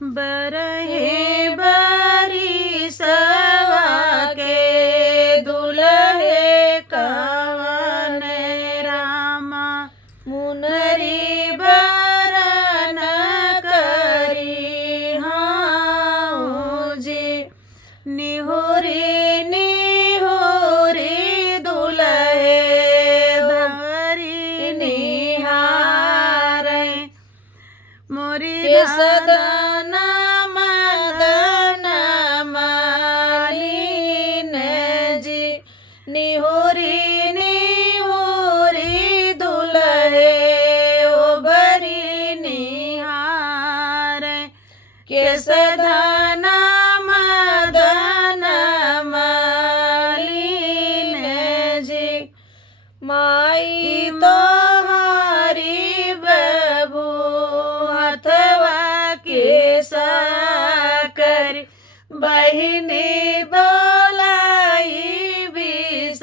बरहे बरिसवा के दुल्हे कवन रामा मुनरी बरन करी हाँ जी निहोरी निहोरी दुल्हे धरी निहारे मोरी सदन मदन मालिन जी निहोरी निहोरी दुल्हे ओ बरी निहारे के सदन मदन मालिन जी माई तो हरी बबू हथवा के साकर बहिनी बोलाई बिस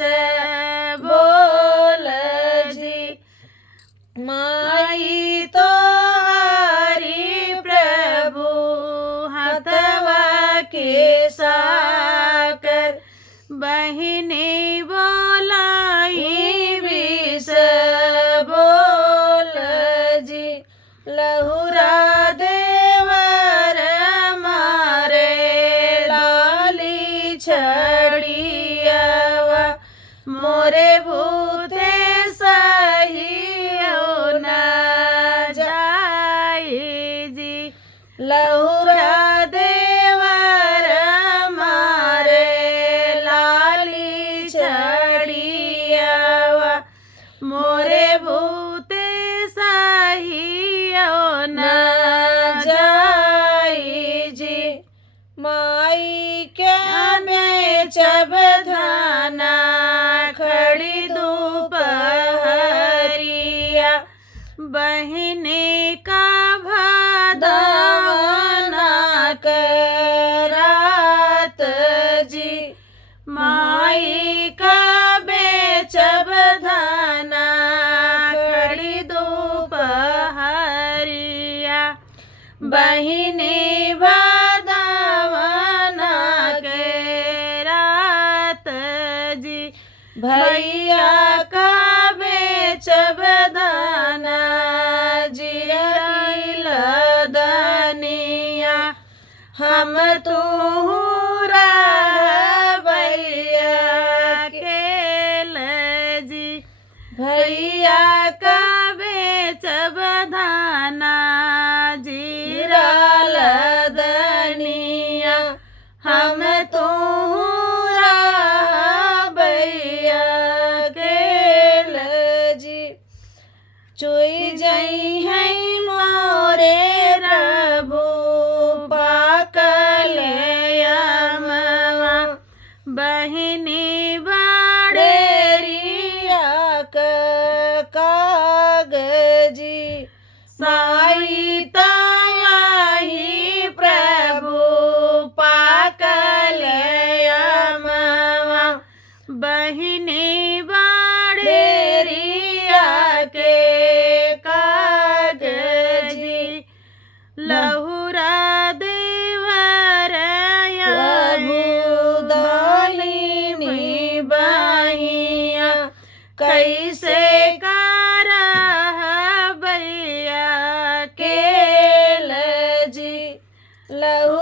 बोल जी माई तो हरी प्रभु हथवा के साकर बहिनी बोलाई बिस बोल जी लहुरा देवर मारे लाली छड़ियावा मोरे भूते सहियो न जाई जी लहुरा देवर मारे लाली छड़ियावा मोरे भूते सहियो न जाई जी माई क्या बेचब धाना खड़ी दोपहरिया बहिनी का भादवना करात जी माई का बेचब धाना खड़ी दोपहरिया बहिनी भादवना के रात जी भैया का बेचब दाना जिरल दनिया हम तू भैया के जी भैया का बेचब दाना जिरल दनिया हम तू भैया के जी चुई जई है मोरे रभु पाकले अमवा बहिनी बाड़ेरिया कागजी साई ताही प्रभु पाकले अमवा बहिनी बाड़ेरिया के कागजी लहुरा देवर भूदालिनी बहिया कैसे कर भैया के जी लहु